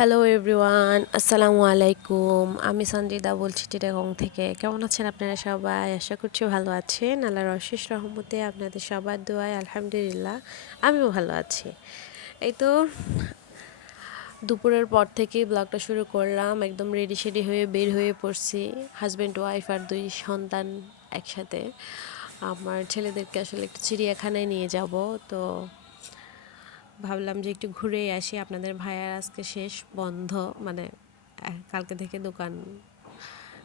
Hello everyone, আসসালামু আলাইকুম। আমি সঞ্জিদা বলছি চিটাগং থেকে। কেমন আছেন আপনারা সবাই? আশা করছি ভালো আছেন। আল্লাহর অশেষ রহমতে আপনাদের সবার দোয়ায় আলহামদুলিল্লাহ আমিও ভালো আছি। এই তো দুপুরের পর থেকেই ব্লগটা শুরু করলাম। একদম রেডি শেডি হয়ে বের হয়ে পড়ছি, হাজব্যান্ড ওয়াইফ আর দুই সন্তান একসাথে। আমার ছেলেদেরকে আসলে একটু চিড়িয়াখানায় নিয়ে যাব, তো ভাবলাম যে একটু ঘুরেই আসি। আপনাদের ভাইয়ার আজকে শেষ বন্ধ, মানে কালকে থেকে দোকান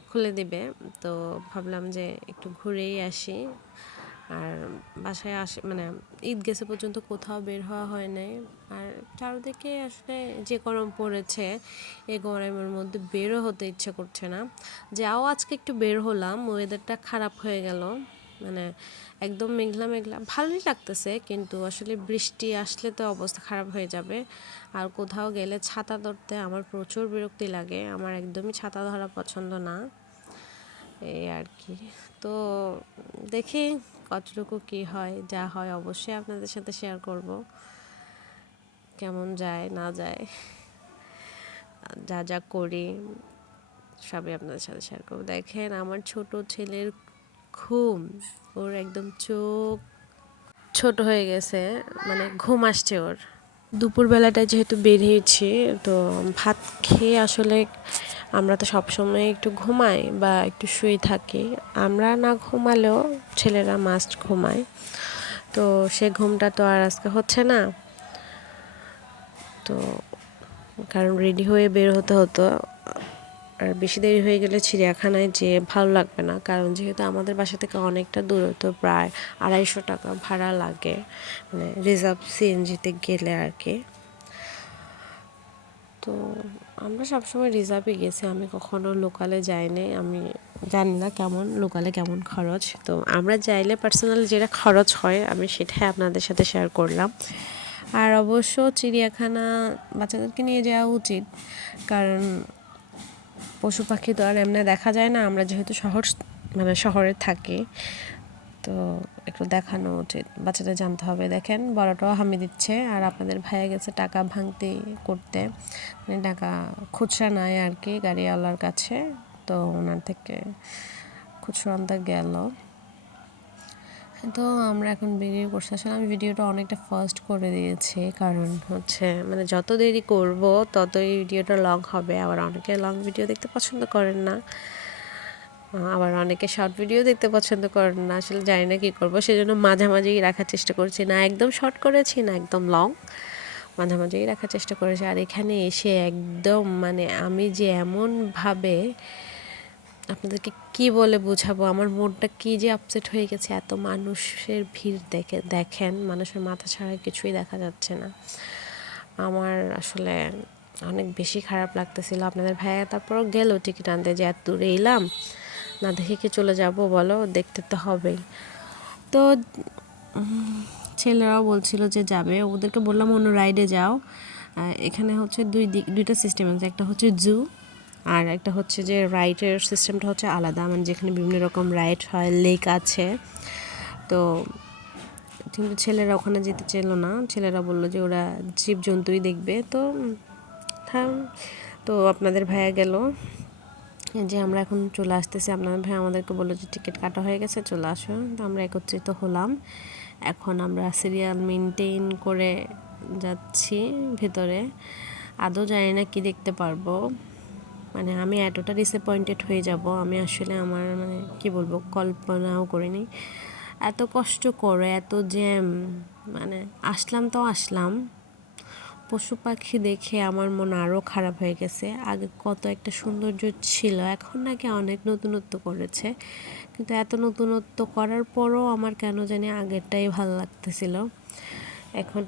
খুলে দেবে, তো ভাবলাম যে একটু ঘুরেই আসি। আর বাসায় মানে ঈদ গেছে পর্যন্ত কোথাও বের হওয়া হয় নাই। আর চারদিকে আসলে যে গরম পড়েছে, এই গরমের মধ্যে বেরও হতে ইচ্ছে করছে না। যাও আজকে একটু বের হলাম, ওয়েদারটা খারাপ হয়ে গেল, মানে একদম মেঘলা মেঘলা, ভালোই লাগতেছে, কিন্তু আসলে বৃষ্টি আসলে তো অবস্থা খারাপ হয়ে যাবে। আর কোথাও গেলে ছাতা ধরতে আমার প্রচুর বিরক্তি লাগে, আমার একদমই ছাতা ধরা পছন্দ না, এই আর কি। তো দেখি কতটুকু কি হয়, যা হয় অবশ্যই আপনাদের সাথে শেয়ার করব, কেমন যায় না যায়, যা যা করি সবই আপনাদের সাথে শেয়ার করবো। দেখেন আমার ছোট ছেলের ঘুম, ওর একদম চোখ ছোট হয়ে গেছে, মানে ঘুম আসছে ওর। দুপুরবেলাটা যেহেতু বেরিয়েছি, তো ভাত খেয়ে আসলে আমরা তো সবসময় একটু ঘুমাই বা একটু শুয়ে থাকি। আমরা না ঘুমালেও ছেলেরা মাস্ট ঘুমায়, তো সে ঘুমটা তো আর আজকে হচ্ছে না। তো কারণ রেডি হয়ে বের হতে হতো, আর বেশি দেরি হয়ে গেলে চিড়িয়াখানায় যেয়ে ভালো লাগবে না, কারণ যেহেতু আমাদের বাসা থেকে অনেকটা দূরত্ব, প্রায় 250 টাকা ভাড়া লাগে, মানে রিজার্ভ সিএনজিতে গেলে আর কি। তো আমরা সবসময় রিজার্ভে গেছি, আমি কখনো লোকালে যাইনি, আমি জানি না কেমন লোকালে কেমন খরচ। তো আমরা চাইলে পার্সোনাল যেটা খরচ হয় আমি সেটাই আপনাদের সাথে শেয়ার করলাম। আর অবশ্য চিড়িয়াখানা বাচ্চাদেরকে নিয়ে যাওয়া উচিত, কারণ পশু পাখি তো আর এমনি দেখা যায় না, আমরা যেহেতু মানে শহরে থাকি, তো একটু দেখানো উচিত, বাচ্চাদের জানতে হবে। দেখেন বড়টাও হামি দিচ্ছে, আর আপনাদের ভাইয়া গেছে টাকা ভাঙতি করতে, মানে টাকা খুচরা নাই আর কি গাড়িওয়ালার কাছে, তো ওনার থেকে খুচরো আনতে গেল। তো আমরা এখন বেরিয়ে পড়ছি। আসলে আমি ভিডিওটা অনেকটা ফাস্ট করে দিয়েছি, কারণ হচ্ছে মানে যত দেরি করব ততই ভিডিওটা লং হবে। আবার অনেকে লং ভিডিও দেখতে পছন্দ করেন না, আবার অনেকে শর্ট ভিডিও দেখতে পছন্দ করেন না। আসলে জানি না কী করবো, সেজন্য মাঝামাঝিই রাখার চেষ্টা করছি, না একদম শর্ট করেছি না একদম লং, মাঝামাঝিই রাখার চেষ্টা করেছি। আর এখানে এসে একদম মানে আমি যে এমনভাবে আপনাদেরকে কি বলে বোঝাবো, আমার মনটা কি যে আপসেট হয়ে গেছে। এত মানুষের ভিড় দেখেন, মানুষের মাথা ছাড়া কিছুই দেখা যাচ্ছে না। আমার আসলে অনেক বেশি খারাপ লাগতেছিল। আপনাদের ভাইয়া তারপরও গেল টিকিট আনতে, যে এত দূরে এলাম, না দেখে কি চলে যাব বলো, দেখতে তো হবেই। তো ছেলেরাও বলছিল যে যাবে, ওদেরকে বললাম অন্য রাইডে যাও। এখানে হচ্ছে দুইটা সিস্টেম আছে, একটা হচ্ছে জু, আর একটা হচ্ছে যে রাইডের সিস্টেমটা হচ্ছে আলাদা, মানে যেখানে বিভিন্ন রকম রাইড হয়, লেক আছে। তো কিন্তু ছেলেরা ওখানে যেতে চাইলো না, ছেলেরা বললো যে ওরা জীবজন্তুই দেখবে। তো হ্যাঁ, তো আপনাদের ভাইয়া গেল, যে আমরা এখন চলে আসতেছি। আপনাদের ভাই আমাদেরকে বললো যে টিকিট কাটা হয়ে গেছে, চলে আসো। তো আমরা একত্রিত হলাম, এখন আমরা সিরিয়াল মেনটেন করে যাচ্ছি ভেতরে। আদৌ জানি না কি দেখতে পারবো, মানে আমি এতটা ডিসঅ্যাপয়েন্টেড হয়ে যাব, আমি আসলে আমার মানে কি বলবো, কল্পনাও করিনি। এত কষ্ট করে এত জ্যাম, মানে আসলাম তো আসলাম, পশু পাখি দেখে আমার মন আরও খারাপ হয়ে গেছে। আগে কত একটা সৌন্দর্য ছিল, এখন নাকি অনেক নতুনত্ব করেছে, কিন্তু এত নতুনত্ব করার পরও আমার কেন জানি আগেরটাই ভালো লাগতেছিল। এখন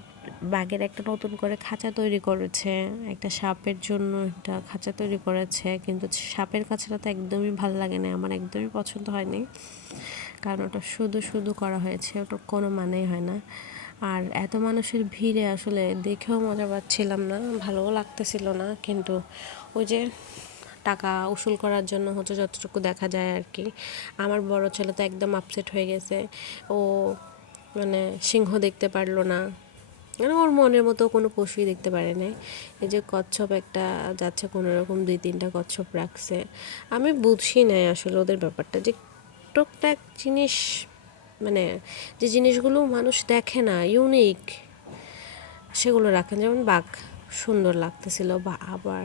বাঘের একটা নতুন করে খাঁচা তৈরি করেছে, একটা সাপের জন্য একটা খাঁচা তৈরি করেছে, কিন্তু সাপের খাঁচাটা তো একদমই ভালো লাগে না, আমার একদমই পছন্দ হয়নি, কারণ ওটা শুধু শুধু করা হয়েছে, ওটার কোনো মানেই হয় না। আর এত মানুষের ভিড়ে আসলে দেখেও মজা পাচ্ছিলাম না, ভালোও লাগতেছিল না, কিন্তু ওই যে টাকা উসুল করার জন্য হচ্ছে যতটুকু দেখা যায় আর কি। আমার বড় ছেলে তো একদম আপসেট হয়ে গেছে, ও মানে সিংহ দেখতে পারলো না, মানে ওর মনের মতো কোনো পশুই দেখতে পারে নাই। এই যে কচ্ছপ একটা যাচ্ছে, কোনো রকম 2-3টা কচ্ছপ রাখছে। আমি বুঝি নাই আসলে ওদের ব্যাপারটা, যে টুকটাক জিনিস, মানে যে জিনিসগুলো মানুষ দেখে না, ইউনিক, সেগুলো রাখেন। যেমন বাঘ সুন্দর লাগতেছিল, বা আবার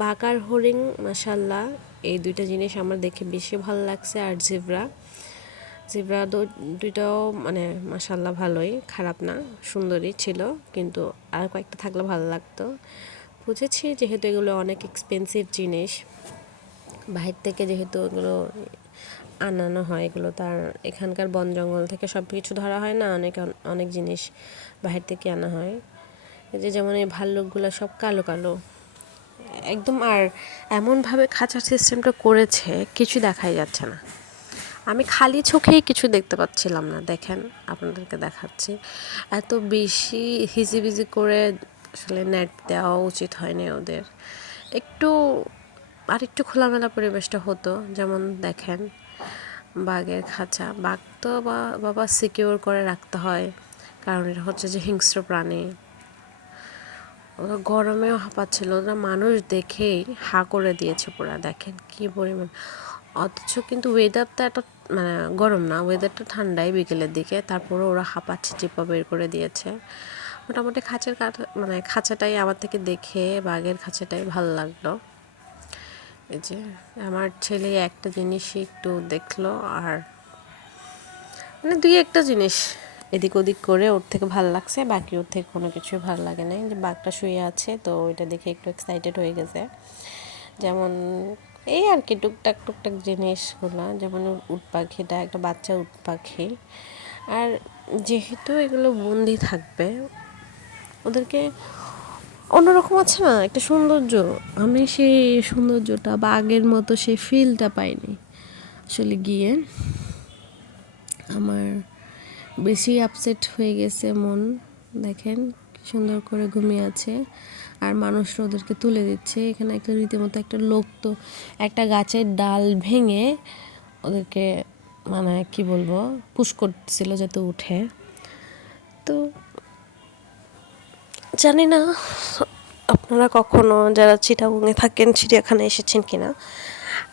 বাঘ আর হরিণ, মাশাল্লাহ এই দুইটা জিনিস আমার দেখে বেশি ভালো লাগছে। আর জিব্রা, জিব্রা দুইটাও মানে মাশাল্লাহ ভালোই, খারাপ না, সুন্দরই ছিল, কিন্তু আর কয়েকটা থাকলে ভালো লাগতো। বুঝেছি যেহেতু এগুলো অনেক এক্সপেন্সিভ জিনিস, বাহির থেকে যেহেতু এগুলো আনানো হয়, এগুলো তার এখানকার বন জঙ্গল থেকে সব কিছু ধরা হয় না, অনেক অনেক জিনিস বাহির থেকে আনা হয়। এই যে যেমন এই ভাল্লুকগুলো সব কালো কালো একদম, আর এমনভাবে খাঁচার সিস্টেমটা করেছে কিছু দেখাই যাচ্ছে না। আমি খালি চোখেই কিছু দেখতে পাচ্ছিলাম না। দেখেন, আপনাদেরকে দেখাচ্ছি, এত বেশি হিজিবিজি করে আসলে নেট দেওয়া উচিত হয়নি ওদের। একটু আর একটু খোলামেলা পরিবেশটা হতো। যেমন দেখেন বাঘের খাঁচা, বাঘ তো বাবা সিকিউর করে রাখতে হয়, কারণ এটা হচ্ছে যে হিংস্র প্রাণী। ওরা গরমেও হাঁপাচ্ছিল, ওরা মানুষ দেখেই হা করে দিয়েছে পুরা। দেখেন কি পরিমাণ, অথচ কিন্তু ওয়েদারটা এত মানে গরম না, ওয়েদারটা ঠান্ডাই বিকেলের দিকে, তারপরে ওরা হাঁপাচ্ছে, চিপা বের করে দিয়েছে। মোটামুটি মানে খাঁচাটাই আমার থেকে দেখে বাঘের খাঁচাটাই ভালো লাগলো। এই যে আমার ছেলে একটা জিনিসই একটু দেখলো, আর মানে দুই একটা জিনিস এদিক ওদিক করে ওর থেকে ভালো লাগছে, বাকি ওর থেকে কোনো কিছুই ভালো লাগে না। যে বাঘটা শুয়ে আছে, তো ওইটা দেখে একটু এক্সাইটেড হয়ে গেছে। যেমন এই আর কি টুকটাক টুকটাক জিনিসগুলো, যেমন উট পাখিটা একটা বাচ্চা উট পাখি। আর যেহেতু এগুলো বন্দি থাকবে, ওদেরকে অন্যরকম আছে না একটা সৌন্দর্য, আমি সেই সৌন্দর্যটা বা আগের মতো সেই ফিলটা পাইনি আসলে গিয়ে। আমার বেশি আপসেট হয়ে গেছে মন। দেখেন সুন্দর করে ঘুমিয়ে আছে, আর মানুষরা ওদেরকে তুলে দিচ্ছে। এখানে একটা রীতিমতো একটা লোক তো একটা গাছের ডাল ভেঙে ওদেরকে মানে কি বলবো পুশ করছিল যাতে উঠে। তো জানি না আপনারা কখনো যারা চিটাগংয়ে থাকেন চিড়িয়াখানায় এসেছেন কিনা।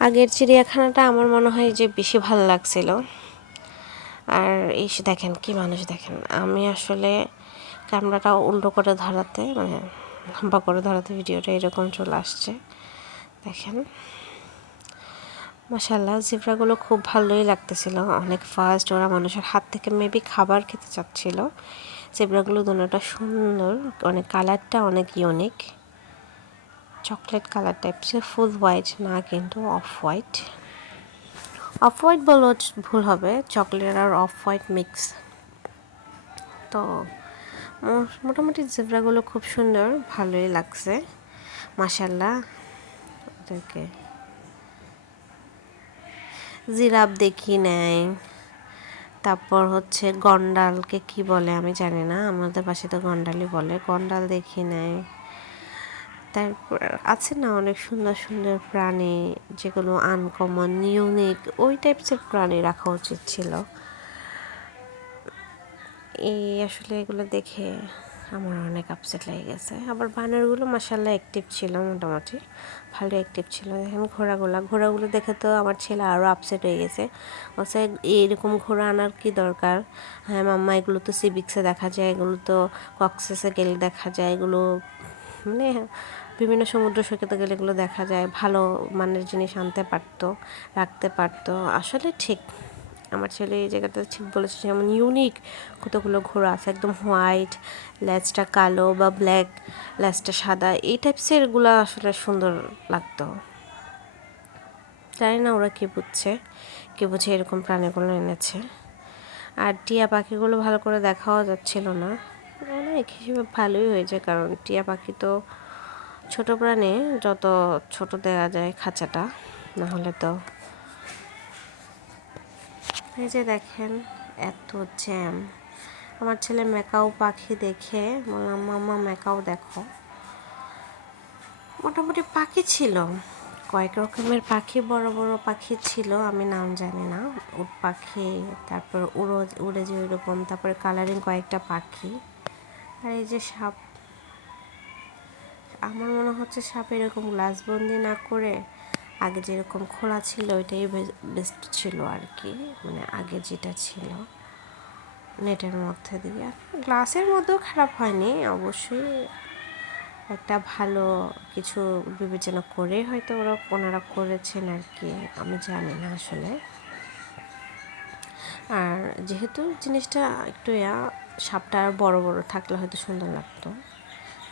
আগের চিড়িয়াখানাটা আমার মনে হয় যে বেশি ভালো লাগছিল। আর এই দেখেন কি মানুষ, দেখেন আমি আসলে ক্যামেরাটা উল্টো করে ধরাতে মানে লম্বা করে ধরাতে ভিডিওটা এরকম চলে আসছে। দেখেন মাশাআল্লাহ, জিব্রাগুলো খুব ভালোই লাগতেছিল, অনেক ফাস্ট, ওরা মানুষের হাত থেকে মেবি খাবার খেতে চাচ্ছিল। জিব্রাগুলো দুটোটা সুন্দর, অনেক কালারটা অনেক ইউনিক, চকলেট কালার টাইপসের, ফুল হোয়াইট না কিন্তু অফ হোয়াইট। অফ হোয়াইট বললেও ভুল হবে, চকলেট আর অফ হোয়াইট মিক্স। তো মোটামুটি জেব্রাগুলো খুব সুন্দর, ভালোই লাগছে মাশাআল্লাহ। ওদেরকে জিরাফ দেখি নাই, তারপর হচ্ছে গন্ডালকে কি বলে আমি জানি না, আমাদের পাশে তো গন্ডালই বলে, গন্ডাল দেখি নাই। তারপর আছে না অনেক সুন্দর সুন্দর প্রাণী যেগুলো আনকমন ইউনিক, ওই টাইপসের প্রাণী রাখা উচিত ছিল। এই আসলে এগুলো দেখে আমার অনেক আপসেট লেগে গেছে। আবার বানরগুলো মাশাআল্লাহ অ্যাক্টিভ ছিল, মোটামুটি ভালো অ্যাক্টিভ ছিল। দেখেন ঘোড়াগুলো দেখে তো আমার ছেলে আরও আপসেট হয়ে গেছে, বলছে এইরকম ঘোড়া আনার কি দরকার, হ্যাঁ মাম্মা এগুলো তো সিবিক্সে দেখা যায়, এগুলো তো কক্সেসে গেলে দেখা যায়, এগুলো মানে বিভিন্ন সমুদ্র সৈকতে গেলে এগুলো দেখা যায়, ভালো মানের জিনিস আনতে পারতো, রাখতে পারতো। আসলে ঠিক আমার ছেলে এই জায়গাটা ঠিক বলেছে, যেমন ইউনিক কতগুলো ঘোড়া আছে, একদম হোয়াইট, লেজটা কালো বা ব্ল্যাক, লেজটা সাদা, এই টাইপসেরগুলো আসলে সুন্দর লাগতো। জানি না ওরা কী বুঝছে, কী বুঝে এরকম প্রাণীগুলো এনেছে। আর টিয়া পাখিগুলো ভালো করে দেখাও যাচ্ছিল না, অনেক হিসেবে ভালোই হয়েছে, কারণ টিয়া পাখি তো ছোটো প্রাণী, যত ছোট দেওয়া যায় খাঁচাটা, না হলে তো। এই যে দেখেন এত জ্যাম, আমার ছেলে ম্যাকাও পাখি দেখে বললাম মাম্মা ম্যাকাও দেখো। মোটামুটি পাখি ছিল কয়েক রকমের, পাখি বড় বড় পাখি ছিল, আমি নাম জানি না, উট পাখি, তারপর উড়ে যে ওইরকম, তারপরে কালারিং কয়েকটা পাখি, আর এই যে সাপ, আমার মনে হচ্ছে সাপ এরকম গ্লাসবন্দি না করে আগে যেরকম খোলা ছিল ওইটাই বেস্ট ছিল আর কি, মানে আগে যেটা ছিল নেটের মধ্যে দিয়ে। গ্লাসের মধ্যেও খারাপ হয়নি অবশ্যই, একটা ভালো কিছু বিবেচনা করে হয়তো ওনারা করেছেন আর কি, আমি জানি না আসলে। আর যেহেতু জিনিসটা একটু সাপটা আর বড় বড় থাকলে হয়তো সুন্দর লাগতো।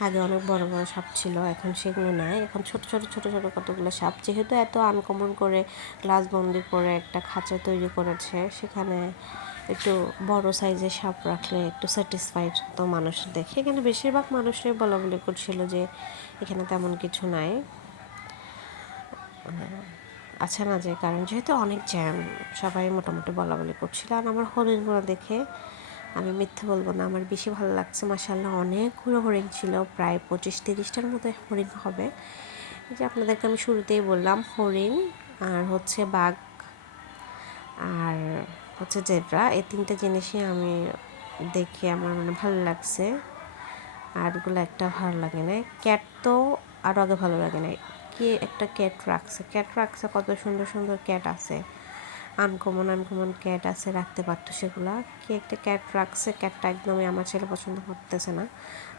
আগে অনেক বড় বড় সাপ ছিল, এখন সেগুলো নাই, এখন ছোট ছোট ছোট ছোট কতগুলো সাপ। যেহেতু এত আনকমন করে গ্লাস বন্দি করে একটা খাঁচা তৈরি করেছে, সেখানে একটু বড় সাইজের সাপ রাখলে একটু স্যাটিসফাইড তো মানুষ দেখে। এখানে বেশিরভাগ মানুষরাই বলা বলি করছিল যে এখানে তেমন কিছু নাই, আছে না, যে কারণ যেহেতু অনেক জ্যাম, সবাই মোটামুটি বলা বলি করছিল। আর আমার হরিণগুলো দেখে আমি মিথ্যে বলবো না, আমার বেশি ভালো লাগছে। মাশাআল্লাহ অনেকগুলো হরিণ ছিল, প্রায় 25-30টার মতো হরিণ হবে। এই যে আপনাদেরকে আমি শুরুতেই বললাম, হরিণ আর হচ্ছে বাঘ আর হচ্ছে জেব্রা, এই তিনটে জিনিসই আমি দেখে আমার মানে ভালো লাগছে। আর ওগুলো একটা ভালো লাগে না। ক্যাট তো আরও আগে ভালো লাগে না, কি একটা ক্যাট রাখছে, কত সুন্দর সুন্দর ক্যাট আছে, আনকমন আনকমন ক্যাট আছে, রাখতে পারতো সেগুলা। কি একটা ক্যাট রাখছে, ক্যাটটা একদমই আমার ছেলে পছন্দ করতেছে না।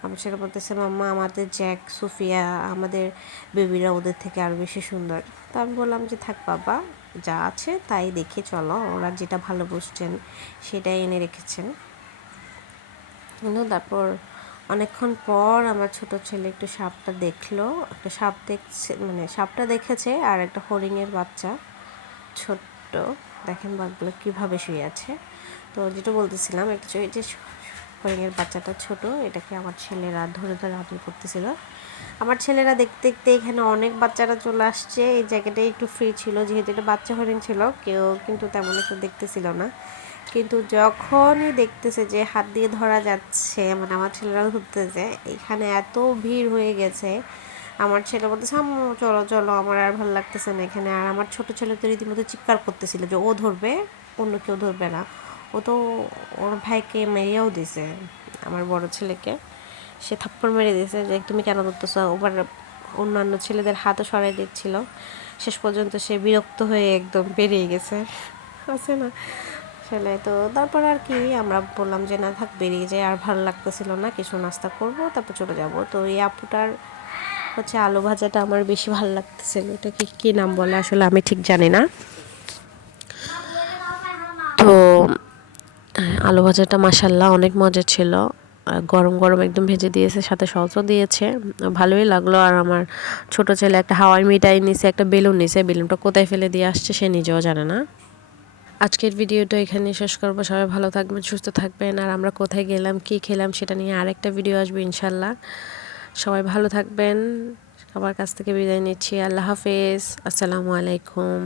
আমার ছেলে বলতেছে মাম্মা আমাদের জ্যাক সুফিয়া আমাদের বেবিরা ওদের থেকে আরও বেশি সুন্দর। তো আমি বললাম যে থাক বাবা, যা আছে তাই দেখে চলো, ওরা যেটা ভালো বুঝছেন সেটাই এনে রেখেছেন। কিন্তু তারপর অনেকক্ষণ পর আমার ছোট ছেলে একটু সাপটা দেখলো, একটা সাপ দেখছে, মানে সাপটা দেখেছে আর একটা হরিণের বাচ্চা ছোট্ট, দেখেন বাঘগুলো কীভাবে শুয়ে আছে। তো যেটা বলতেছিলাম, একটা এই যে হরিণের বাচ্চাটা ছোট, এটাকে আমার ছেলেরা ধরে ধরে আদর করতেছিল। আমার ছেলেরা দেখতে দেখতে এখানে অনেক বাচ্চারা চলে আসছে। এই জায়গাটাই একটু ফ্রি ছিল, যেহেতু এটা বাচ্চা হরিণ ছিল, কেউ কিন্তু তেমন একটু দেখতেছিল না। কিন্তু যখনই দেখতেছে যে হাত দিয়ে ধরা যাচ্ছে, মানে আমার ছেলেরাও ধরতেছে, এখানে এত ভিড় হয়ে গেছে। আমার ছেলে বলতেছে আম্মু চলো চলো, আমার আর ভালো লাগতেছে না এখানে। আর আমার ছোট ছেলে তো রীতিমতো চিৎকার করতেছিল যে ও ধরবে, অন্য কেউ ধরবে না। ও তো ওর ভাইকে মেরেও দিছে, আমার বড় ছেলেকে সে থাপ্পড় মেরে দিয়েছে যে তুমি কেন ধরতেছো। ওবার অন্যান্য ছেলেদের হাতও সরাই দিচ্ছিল। শেষ পর্যন্ত সে বিরক্ত হয়ে একদম বেরিয়ে গেছে, আছে না ছেলে। তো তারপর আর কি আমরা বললাম যে না থাক, বেরিয়ে যায়, আর ভালো লাগতেছিল না, কিছু নাস্তা করব তারপর চলে যাব। তো এই আপুটার হচ্ছে আলু ভাজাটা আমার বেশি ভালো লাগতেছিল, এটা কী নাম বলে আসলে আমি ঠিক জানি না। তো আলু ভাজাটা মাশাল্লাহ অনেক মজা ছিল, গরম গরম একদম ভেজে দিয়েছে, সাথে সসও দিয়েছে, ভালোই লাগলো। আর আমার ছোট ছেলে একটা হাওয়াই মিঠাই নিছে, একটা বেলুন নিছে, বেলুনটা কোথায় ফেলে দিয়ে আসছে সে নিজেও জানে না। আজকের ভিডিওটা এখানে শেষ করবো। সবাই ভালো থাকবেন, সুস্থ থাকবেন। আর আমরা কোথায় গেলাম, কি খেলাম সেটা নিয়ে আরেকটা ভিডিও আসবে ইনশাল্লাহ। সবাই ভালো থাকবেন, সবার কাছ থেকে বিদায় নিচ্ছি। আল্লাহ হাফেজ, আসসালামু আলাইকুম।